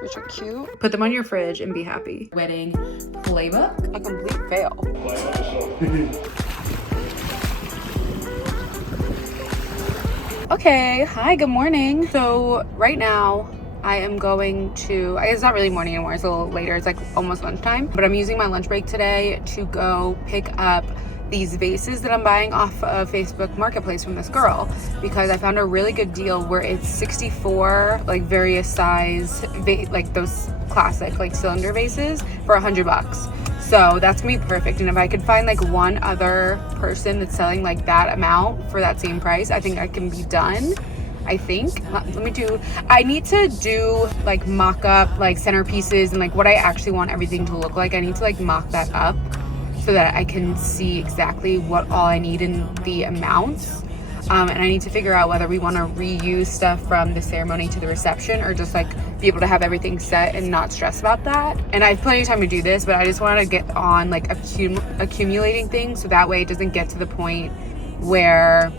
which are cute. Put them on your fridge and be happy. Wedding playbook. A complete fail. Okay, hi, good morning. So right now I am going to, I guess it's not really morning anymore, it's a little later, it's like almost lunchtime, but I'm using my lunch break today to go pick up these vases that I'm buying off of Facebook Marketplace from this girl, because I found a really good deal where it's 64 like various size like those classic like cylinder vases for $100. So that's gonna be perfect. And if I could find like one other person that's selling like that amount for that same price, I think I can be done. I think I need to do like mock-up like centerpieces and like what I actually want everything to look like. I need to like mock that up so that I can see exactly what all I need in the amounts. And I need to figure out whether we want to reuse stuff from the ceremony to the reception or just like be able to have everything set and not stress about that. And I have plenty of time to do this, but I just want to get on like accumulating things so that way it doesn't get to the point where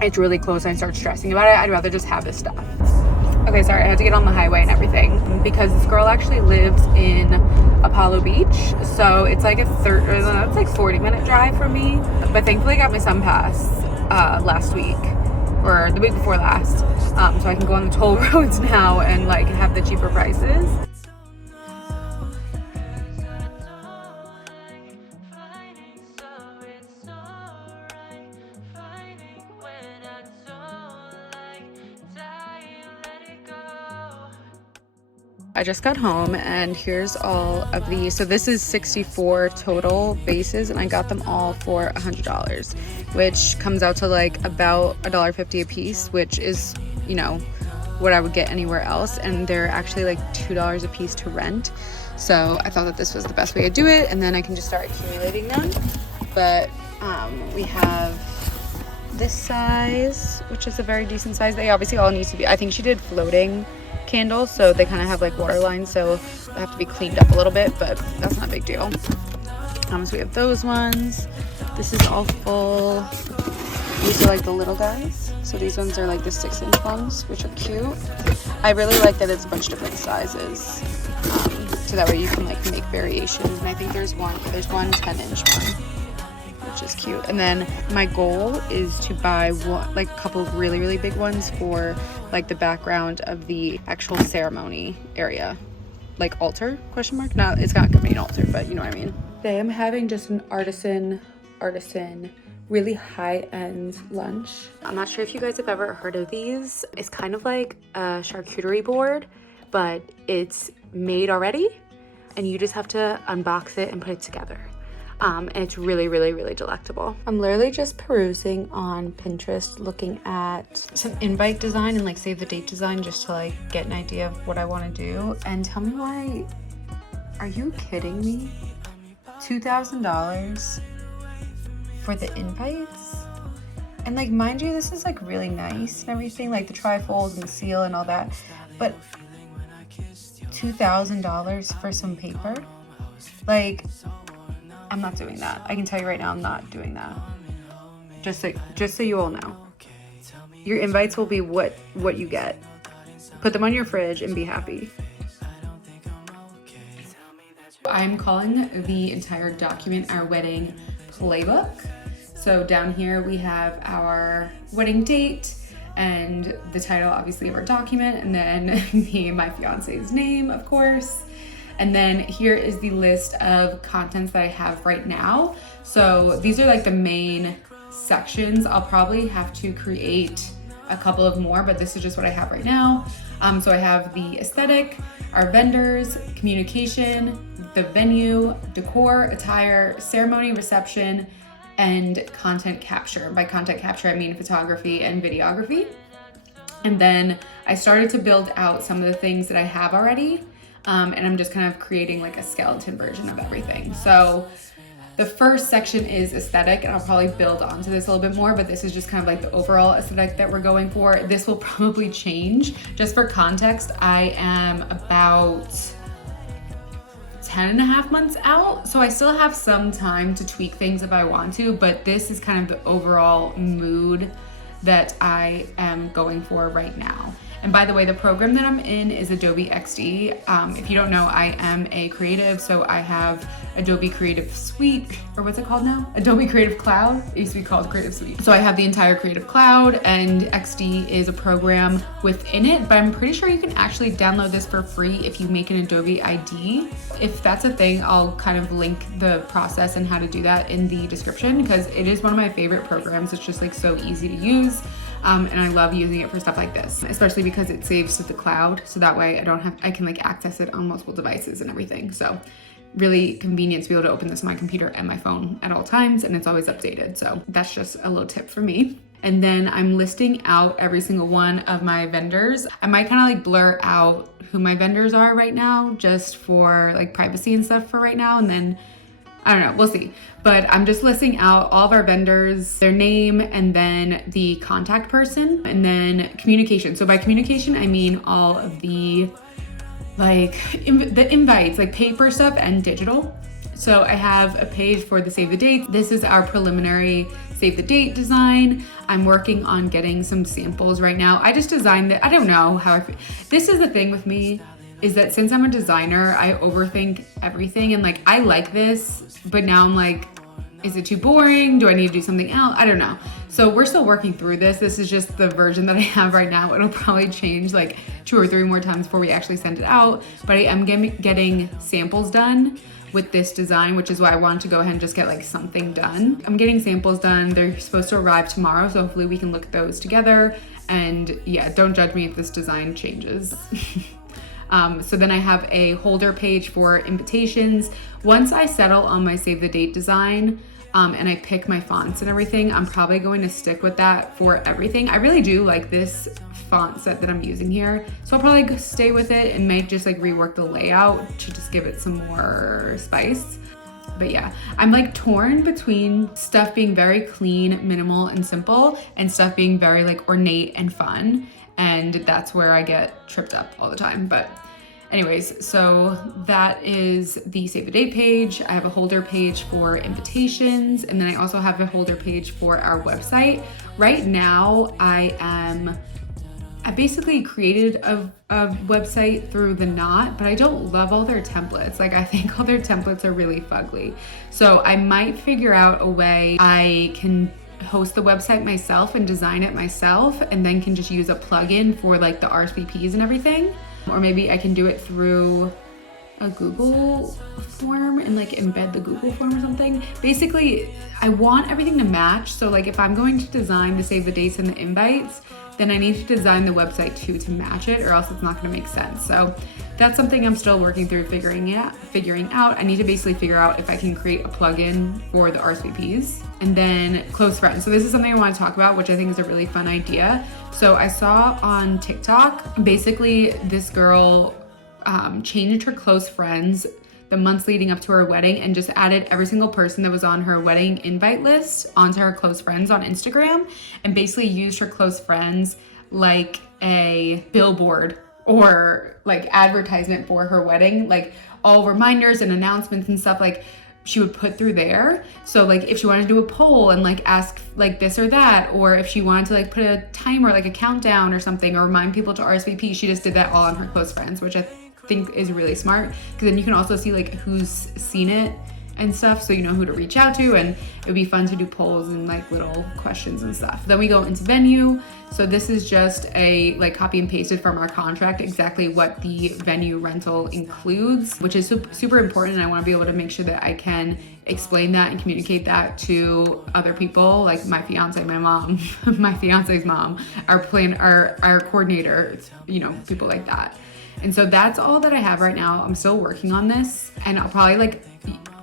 it's really close and I start stressing about it. I'd rather just have this stuff. Okay, sorry, I had to get on the highway and everything because this girl actually lives in Apollo Beach. So it's like it's like 40-minute drive from me. But thankfully I got my sun pass last week or the week before last. So I can go on the toll roads now and like have the cheaper prices. I just got home and here's all of these. So this is 64 total vases and I got them all for $100, which comes out to like about $1.50 a piece, which is, you know, what I would get anywhere else. And they're actually like $2 a piece to rent. So I thought that this was the best way to do it. And then I can just start accumulating them. But we have this size, which is a very decent size. They obviously all need to be, I think she did floating candles, so they kind of have like water lines, so they have to be cleaned up a little bit, but that's not a big deal. So we have those ones. This is all full. These are like the little guys, so these ones are like the 6-inch ones, which are cute. I really like that it's a bunch of different sizes, so that way you can like make variations. And I think there's one 10-inch one, which is cute. And then my goal is to buy one, like a couple of really big ones for like the background of the actual ceremony area, like altar ? No, it's not gonna be an altar, but you know what I mean. Today I'm having just an artisan really high-end lunch. I'm not sure if you guys have ever heard of these. It's kind of like a charcuterie board, but it's made already and you just have to unbox it and put it together. And it's really delectable. I'm literally just perusing on Pinterest, looking at some invite design and like save the date design just to like get an idea of what I want to do. And tell me why, are you kidding me? $2,000 for the invites? And like, mind you, this is like really nice and everything, like the trifold and the seal and all that, but $2,000 for some paper? Like, I'm not doing that. I can tell you right now, I'm not doing that. Just so you all know. Your invites will be what you get. Put them on your fridge and be happy. I'm calling the entire document our wedding playbook. So down here we have our wedding date and the title obviously of our document, and then my fiance's name, of course. And then here is the list of contents that I have right now. So these are like the main sections. I'll probably have to create a couple of more, but this is just what I have right now. So I have the aesthetic, our vendors, communication, the venue, decor, attire, ceremony, reception, and content capture. By content capture, I mean photography and videography. And then I started to build out some of the things that I have already. And I'm just kind of creating like a skeleton version of everything. So the first section is aesthetic, and I'll probably build onto this a little bit more, but this is just kind of like the overall aesthetic that we're going for. This will probably change. Just for context, I am about 10.5 months out, so I still have some time to tweak things if I want to, but this is kind of the overall mood that I am going for right now. And by the way, the program that I'm in is Adobe XD. If you don't know, I am a creative, so I have Adobe Creative Suite, or what's it called now? Adobe Creative Cloud. It used to be called Creative Suite. So I have the entire Creative Cloud, and XD is a program within it, but I'm pretty sure you can actually download this for free if you make an Adobe ID. If that's a thing, I'll kind of link the process and how to do that in the description, because it is one of my favorite programs. It's just like so easy to use. And I love using it for stuff like this, especially because it saves to the cloud. So that way I can like access it on multiple devices and everything. So really convenient to be able to open this on my computer and my phone at all times, and it's always updated. So that's just a little tip for me. And then I'm listing out every single one of my vendors. I might kind of like blur out who my vendors are right now, just for like privacy and stuff for right now. And then I don't know, we'll see. But I'm just listing out all of our vendors, their name, and then the contact person, and then communication. So by communication, I mean all of the the invites, like paper stuff and digital. So I have a page for the save the date. This is our preliminary save the date design. I'm working on getting some samples right now. I just designed it. I don't know how this is the thing with me, is that since I'm a designer, I overthink everything, and like I like this, but now I'm like, is it too boring? Do I need to do something else? I don't know. So we're still working through this. This is just the version that I have right now. It'll probably change like 2 or 3 more times before we actually send it out, but I am getting samples done with this design, which is why I wanted to go ahead and just get like something done. I'm getting samples done. They're supposed to arrive tomorrow, so hopefully we can look at those together. And yeah, don't judge me if this design changes. So then I have a holder page for invitations. Once I settle on my save the date design, and I pick my fonts and everything, I'm probably going to stick with that for everything. I really do like this font set that I'm using here, so I'll probably stay with it and might just like rework the layout to just give it some more spice. But yeah, I'm like torn between stuff being very clean, minimal, and simple, and stuff being very like ornate and fun. And that's where I get tripped up all the time. But anyways, so that is the save the date page. I have a holder page for invitations, and then I also have a holder page for our website. Right now, I basically created a website through The Knot, but I don't love all their templates. Like I think all their templates are really fugly. So I might figure out a way I can host the website myself and design it myself, and then can just use a plugin for like the RSVPs and everything. Or maybe I can do it through a Google form and like embed the Google form or something. Basically, I want everything to match. So like if I'm going to design the save the dates and the invites, then I need to design the website too to match it, or else it's not gonna make sense. So that's something I'm still working through figuring out. I need to basically figure out if I can create a plugin for the RSVPs. And then close friends. So this is something I want to talk about, which I think is a really fun idea. So I saw on TikTok, basically this girl changed her close friends the months leading up to her wedding and just added every single person that was on her wedding invite list onto her close friends on Instagram, and basically used her close friends like a billboard or like advertisement for her wedding, like all reminders and announcements and stuff like she would put through there. So like if she wanted to do a poll and like ask like this or that, or if she wanted to like put a timer, like a countdown or something, or remind people to RSVP, she just did that all on her close friends, which I think is really smart, because then you can also see like who's seen it and stuff, so you know who to reach out to, and it would be fun to do polls and like little questions and stuff. Then we go into venue. So this is just a like copy and pasted from our contract exactly what the venue rental includes, which is super important, and I want to be able to make sure that I can explain that and communicate that to other people, like my fiance, my mom, my fiance's mom, our coordinator, you know, people like that. And so that's all that I have right now. I'm still working on this, and I'll probably like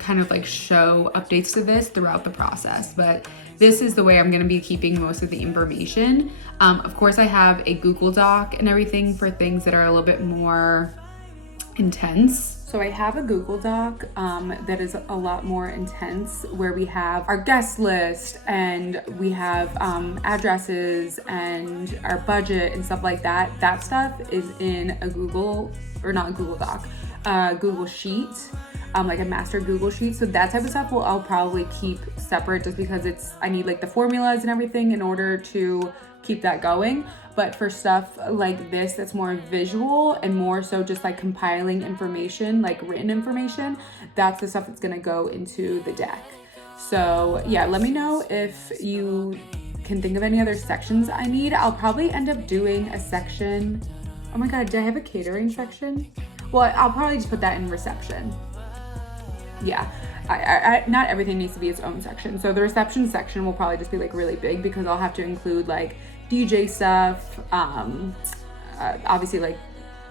kind of like show updates to this throughout the process, but this is the way I'm gonna be keeping most of the information. Of course, I have a Google Doc and everything for things that are a little bit more intense. So I have a Google Doc that is a lot more intense, where we have our guest list and we have addresses and our budget and stuff like that. That stuff is in a Google Doc, Google Sheet, like a master Google Sheet. So that type of stuff I'll probably keep separate, just because I need like the formulas and everything in order to keep that going. But for stuff like this that's more visual and more so just like compiling information, like written information, that's the stuff that's gonna go into the deck. So yeah, let me know if you can think of any other sections I need. I'll probably end up doing a section. Oh my God, did I have a catering section? Well, I'll probably just put that in reception. Yeah, I not everything needs to be its own section. So the reception section will probably just be like really big because I'll have to include like DJ stuff, obviously like,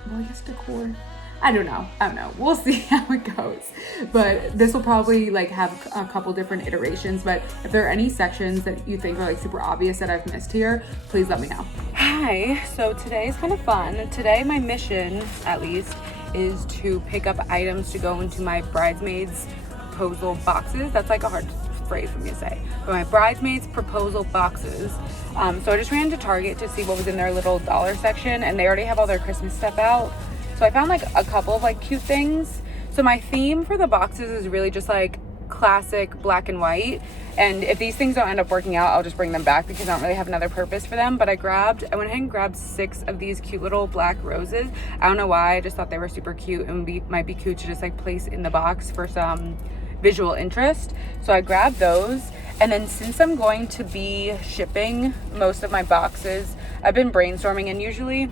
well, I guess decor. I don't know. We'll see how it goes. But this will probably like have a couple different iterations. But if there are any sections that you think are like super obvious that I've missed here, please let me know. Hi, so today is kind of fun. Today my mission, at least, is to pick up items to go into my bridesmaids proposal boxes. That's like a hard phrase for me to say. But my bridesmaids proposal boxes. So I just ran to Target to see what was in their little dollar section, and they already have all their Christmas stuff out. So I found like a couple of like cute things. So my theme for the boxes is really just like classic black and white. And if these things don't end up working out, I'll just bring them back because I don't really have another purpose for them. But I went ahead and grabbed 6 of these cute little black roses. I don't know why, I just thought they were super cute and might be cute to just like place in the box for some visual interest. So I grabbed those. And then since I'm going to be shipping most of my boxes, I've been brainstorming, and usually,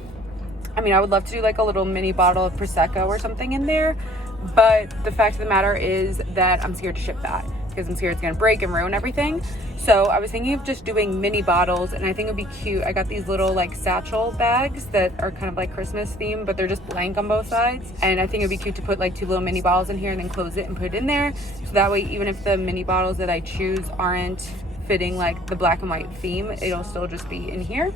I mean, I would love to do like a little mini bottle of Prosecco or something in there, but the fact of the matter is that I'm scared to ship that because I'm scared it's gonna break and ruin everything. So I was thinking of just doing mini bottles, and I think it'd be cute. I got these little like satchel bags that are kind of like Christmas themed, but they're just blank on both sides. And I think it'd be cute to put like 2 little mini bottles in here and then close it and put it in there. So that way, even if the mini bottles that I choose aren't fitting like the black and white theme, it'll still just be in here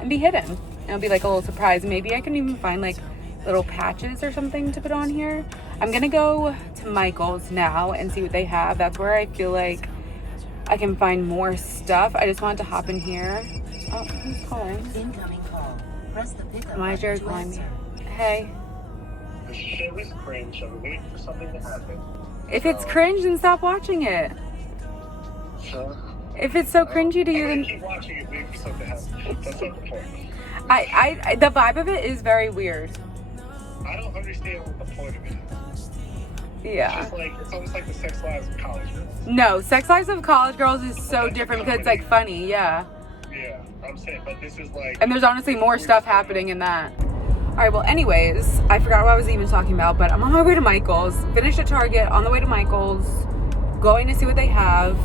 and be hidden. It'll be like a little surprise. Maybe I can even find like little patches or something to put on here. I'm gonna go to Michael's now and see what they have. That's where I feel like I can find more stuff. I just wanted to hop in here. Oh, who's calling? Incoming call. Press the pickup Why is Jared button to calling me? answer. Hey. The show is cringe. I'm waiting for something to happen. If it's cringe, then stop watching it. Huh? If it's so cringy to you, I'm gonna then keep watching it, waiting for something to happen. That's not the point. I the vibe of it is very weird. I don't understand what the point of it is. Yeah. It's just like, it's almost like the sex lives of college girls. No, Sex Lives of College Girls is so different because it's like funny, yeah. Yeah, I'm saying, but this is like... And there's honestly more stuff happening in that. All right, well, anyways, I forgot what I was even talking about, but I'm on my way to Michael's. Finished at Target, on the way to Michael's, going to see what they have.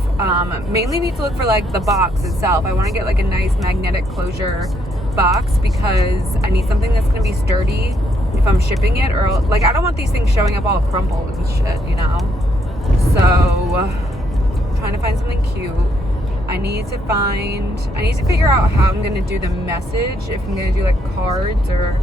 Mainly need to look for like the box itself. I want to get like a nice magnetic closure box because I need something that's going to be sturdy if I'm shipping it, or like I don't want these things showing up all crumpled and shit, you know? So, trying to find something cute. I need to figure out how I'm gonna do the message, if I'm gonna do like cards or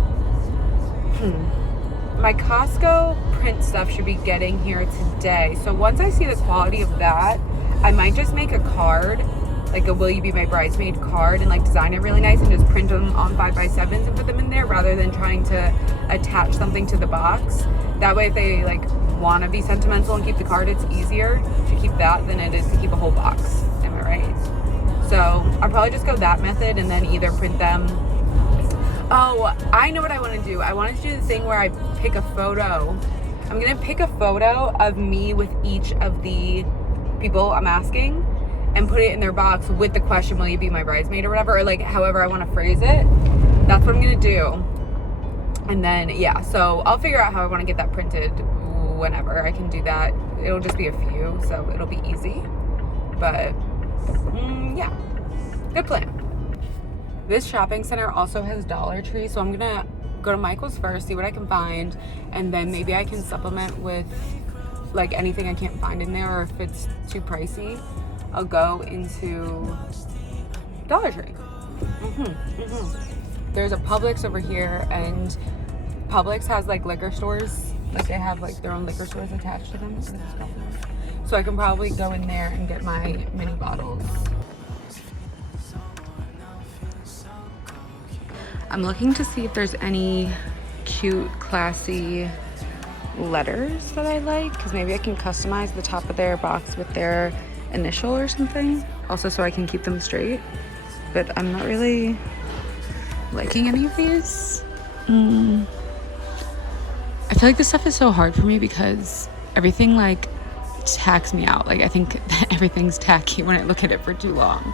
my Costco print stuff should be getting here today. So once I see the quality of that, I might just make a card, like a will you be my bridesmaid card, and like design it really nice and just print them on 5x7s and put them in there rather than trying to attach something to the box. That way if they like want to be sentimental and keep the card, it's easier to keep that than it is to keep a whole box. Am I right? So I'll probably just go that method and then either print them. Oh, I know what I want to do. I wanted to do the thing where I pick a photo. I'm going to pick a photo of me with each of the people I'm asking and put it in their box with the question, will you be my bridesmaid or whatever, or like however I want to phrase it. That's what I'm going to do. And then, yeah, so I'll figure out how I want to get that printed whenever I can do that. It'll just be a few, so it'll be easy. But, yeah, good plan. This shopping center also has Dollar Tree, so I'm gonna go to Michael's first, see what I can find, and then maybe I can supplement with like anything I can't find in there, or if it's too pricey, I'll go into Dollar Tree. There's a Publix over here, and Publix has like liquor stores, like they have like their own liquor stores attached to them. So I can probably go in there and get my mini bottles. I'm looking to see if there's any cute, classy letters that I like, because maybe I can customize the top of their box with their initial or something. Also so I can keep them straight. but I'm not really liking any of these. I feel like this stuff is so hard for me because everything like tacks me out. Like I think that everything's tacky when I look at it for too long.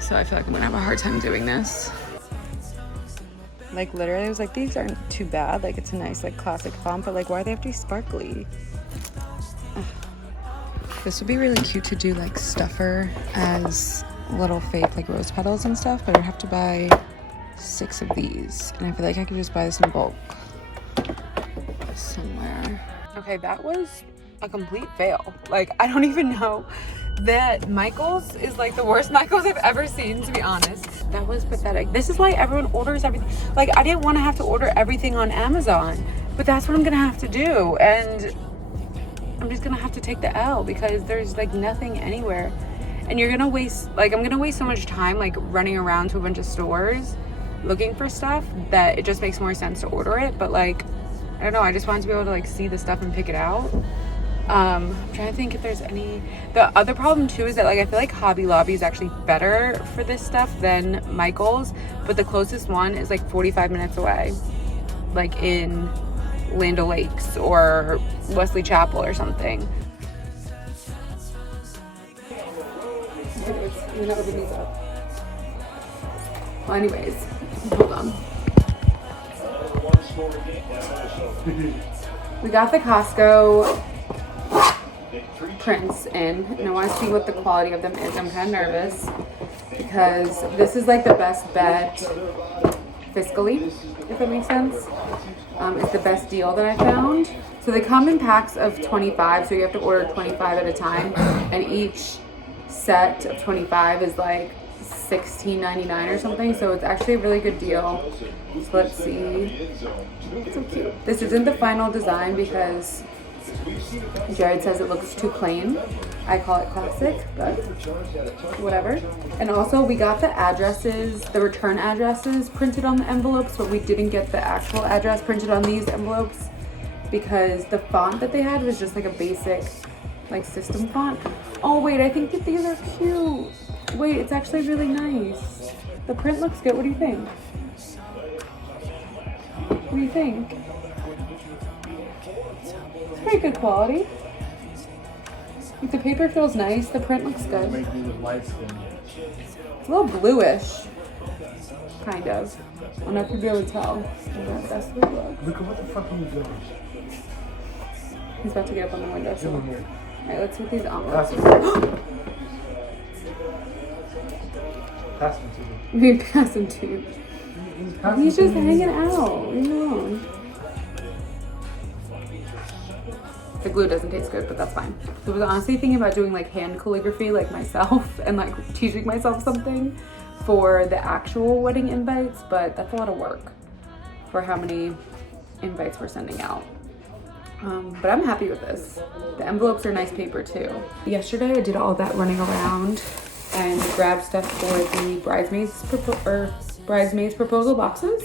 So I feel like I'm gonna have a hard time doing this. Like literally I was like, these aren't too bad. Like it's a nice like classic font, but like why do they have to be sparkly? Ugh. This would be really cute to do like stuffer as little fake like rose petals and stuff, but I'd have to buy 6 of these. And I feel like I could just buy this in bulk somewhere. Okay, that was a complete fail. Like I don't even know that Michael's is like the worst Michael's I've ever seen, to be honest. That was pathetic. This is why everyone orders everything. Like I didn't want to have to order everything on Amazon, but that's what I'm gonna have to do, and I'm just gonna have to take the L because there's like nothing anywhere, and you're gonna waste like I'm gonna waste so much time like running around to a bunch of stores looking for stuff that it just makes more sense to order it. But like I don't know, I just wanted to be able to like see the stuff and pick it out. I'm trying to think if there's any. The other problem too is that like I feel like Hobby Lobby is actually better for this stuff than Michael's, but the closest one is like 45 minutes away, like in Land O'Lakes or Wesley Chapel or something. I'm gonna open these up. Well, anyways, hold on. We got the Costco prints in, and I want to see what the quality of them is. I'm kind of nervous because this is like the best bet fiscally, if that makes sense. It's the best deal that I found. So they come in packs of 25, so you have to order 25 at a time, and each set of 25 is like $16.99 or something, so it's actually a really good deal. So let's see. It's so cute. This isn't the final design because Jared says it looks too plain. I call it classic, but whatever. And also we got the addresses, the return addresses printed on the envelopes, but we didn't get the actual address printed on these envelopes because the font that they had was just like a basic like system font. Oh wait, I think that these are cute. Wait, it's actually really nice. The print looks good. What do you think? What do you think? It's pretty good quality. Like, the paper feels nice. The print looks good. It's a little bluish, kind of. I don't know if you'll be able to tell. That's the look. Look at what the fuck are you doing? He's about to get up on the window. So. Here. Alright, let's see what these envelopes Pass are. Pass them to me. We pass him too. He's just hanging out. You know. The glue doesn't taste good, but that's fine. I was honestly thinking about doing like hand calligraphy like myself and like teaching myself something for the actual wedding invites, but that's a lot of work for how many invites we're sending out. But I'm happy with this. The envelopes are nice paper too. Yesterday I did all that running around and grabbed stuff for the bridesmaids proposal boxes.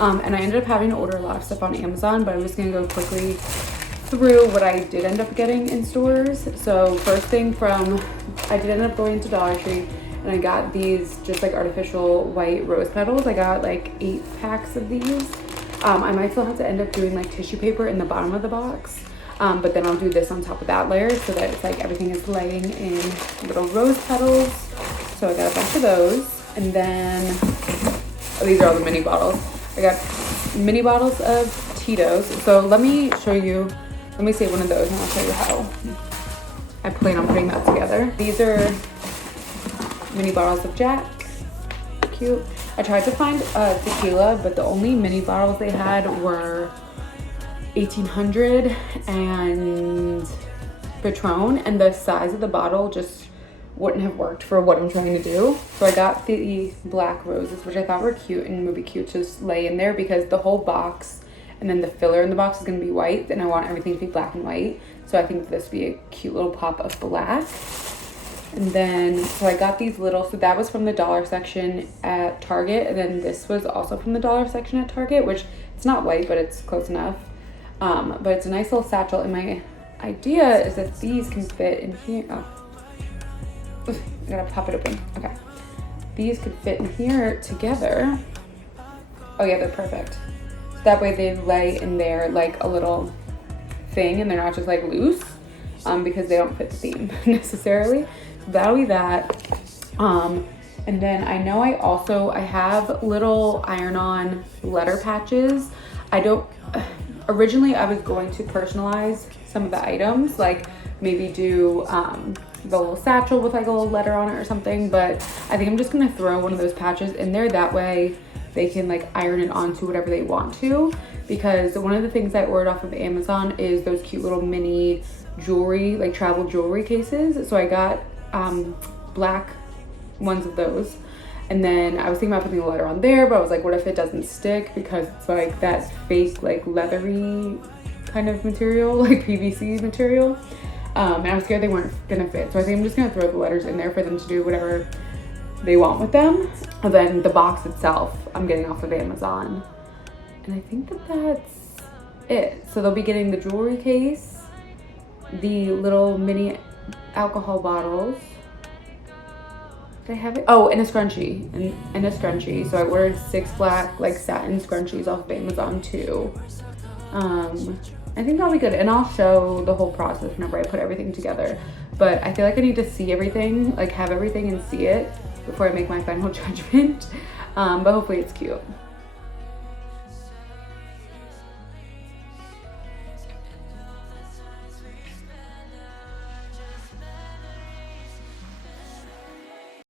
And I ended up having to order a lot of stuff on Amazon, but I'm just gonna go quickly through what I did end up getting in stores. So first thing I did end up going to Dollar Tree and I got these just like artificial white rose petals. I got like 8 packs of these. I might still have to end up doing like tissue paper in the bottom of the box. But then I'll do this on top of that layer so that it's like everything is laying in little rose petals. So I got a bunch of those. And then, these are all the mini bottles. I got mini bottles of Tito's. So let me show you, let me say one of those and I'll show you how I plan on putting that together. These are mini bottles of Jack. Cute. I tried to find tequila, but the only mini bottles they had were 1800 and Patron, and the size of the bottle just wouldn't have worked for what I'm trying to do. So I got the black roses, which I thought were cute and would be cute to just lay in there because the whole box and then the filler in the box is going to be white, and I want everything to be black and white. So I think this would be a cute little pop of black. And then, so I got these little, so that was from the dollar section at Target, and then this was also from the dollar section at Target, which it's not white, but it's close enough. But it's a nice little satchel, and my idea is that these can fit in here. Oh, I gotta pop it open. Okay. these could fit in here together. Oh yeah, they're perfect. That way they lay in there like a little thing and they're not just like loose, because they don't fit the theme necessarily. So that'll be that. And then I know I have little iron-on letter patches. Originally I was going to personalize some of the items, like maybe do the little satchel with like a little letter on it or something, but I think I'm just gonna throw one of those patches in there. That way they can like iron it onto whatever they want to, because one of the things I ordered off of Amazon is those cute little mini jewelry, like travel jewelry cases. So I got black ones of those, and then I was thinking about putting a letter on there, but I was like, what if it doesn't stick, because it's like that fake like leathery kind of material, like PVC material, and I was scared they weren't gonna fit. So I think I'm just gonna throw the letters in there for them to do whatever they want with them. And then the box itself I'm getting off of Amazon, and I think that's it. So they'll be getting the jewelry case, the little mini alcohol bottles. Did I have it? Oh, and a scrunchie, and a scrunchie. So I ordered 6 black like satin scrunchies off of Amazon too. I think that'll be good, and I'll show the whole process whenever I put everything together. But I feel like I need to see everything, like have everything and see it before I make my final judgment. But hopefully it's cute.